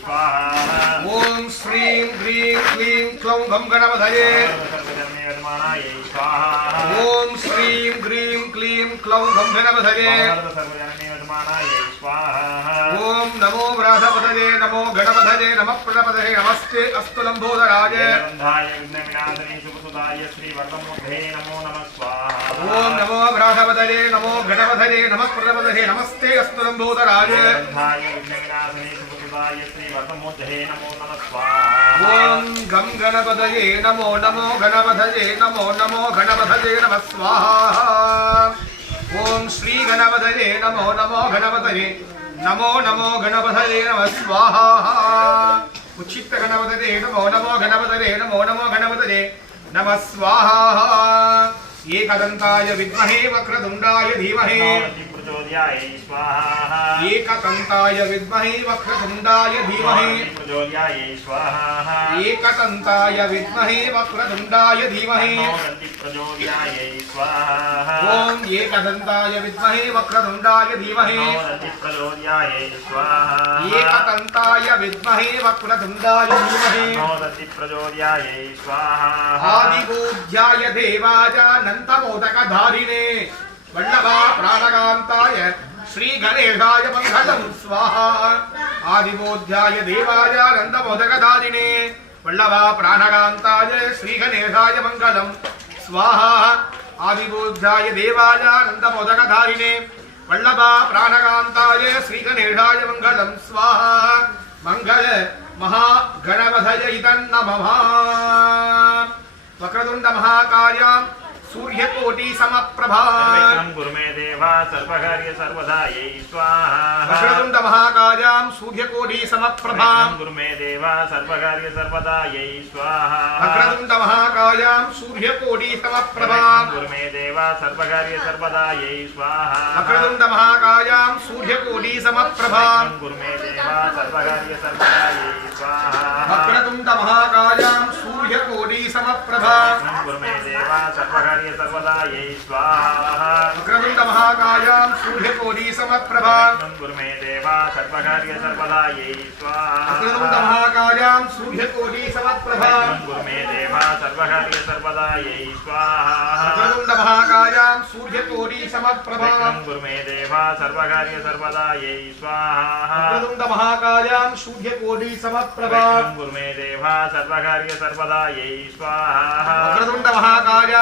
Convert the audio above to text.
स्वाहा ओम श्रीं ह्रीं क्लीं क्लौं गं गणपतये स्वाहा ओम श्रीं ह्रीं क्लीं क्लौं गं गणपतये स्वाहा ओम नमो व्राधपतये नमो गणपतये नमः प्रणपतये नमस्ते अस्तु लंबोदराय नमो नमः स्वाहा ओम नमो व्राधपतये नमो गणपतये नमः प्रणपतये नमस्ते अस्तु लंबोदराय नमो नमः स्वाहा ओम गं गणपतये नमो नमो गणपतये नमो नमो गणपतये नमः स्वाहा ओम श्री गणपतये नमो नमो गणपतये नमो नमो गणपतये नमः स्वाहा उच्चित गणपतये नमो नमो गणपतये नमो नमो गणपतये नमः स्वाहा एकदन्ताय विद्महे वक्रतुण्डाय धीमहि प्रचोदयाय स्वाहा एकदन्ताय विद्महे वक्रतुण्डाय धीमहि प्रचोदयाय स्वाहा एकदन्ताय विद्महे वक्रतुण्डाय धीमहि प्रचोदयाय स्वाहा ओम एकदन्ताय विद्महे वक्रतुण्डाय धीमहि प्रचोदयाय स्वाहा एकदन्ताय विद्महे वक्रतुण्डाय धीमहि प्रचोदयाय स्वाहा आदिपूज्याय देवाय अनन्तमोदकधारिणे वल्लभा प्राणकान्ताय श्री गणेशाय मंगलम स्वाहा आदिपूज्याय देवाय अनन्तमोदकधारिणे वल्लभा प्राणकान्ताय श्री गणेशाय मंगलम स्वाहा आदिपूज्याय देवाय अनन्तमोदकधारिणे वल्लभा प्राणकान्ताय श्री गणेशाय मंगलम स्वाहा मंगल महागणपतये नमः वक्रतुण्ड महाकाय सूर्यकोटि समप्रभा गुरु मे देवा सर्वकार्य सर्वदायै स्वाहा वक्रतुण्ड महाकाय सूर्यकोटि समप्रभा गुरु मे देवा सर्वकार्य सर्वदायै स्वाहा वक्रतुण्ड महाकाय सूर्यकोटि समप्रभा गुरु मे देवा सर्वकार्य सर्वदायै स्वाहा वक्रतुण्ड महाकाय सूर्यकोटि समप्रभा गुरु मे देवा सर्वकार्य सर्वदायै स्वाहा वक्रतुण्ड महाकाय सूर्यकोटि समप्रभा गुरु मे देवा सर्वकार्य सर्वदायै स्वाहा वक्रतुण्ड महाकाय सूर्यकोटि समप्रभा गुरु मे देवा सर्वकार्य सर्वदायै स्वाहा वक्रतुण्ड महाकाय सूर्यकोटि समप्रभा गुरु मे देवा सर्वकार्य सर्वदायै स्वाहा वक्रतुण्ड महाकाय सूर्यकोटि समप्रभा गुरु मे देवा सर्वकार्य सर्वदायै स्वाहा वक्रतुण्ड महाकाय सूर्यकोटि समप्रभा गुरु मे देवा सर्वकार्य सर्वदायै स्वाहा वक्रतुण्ड महाकाय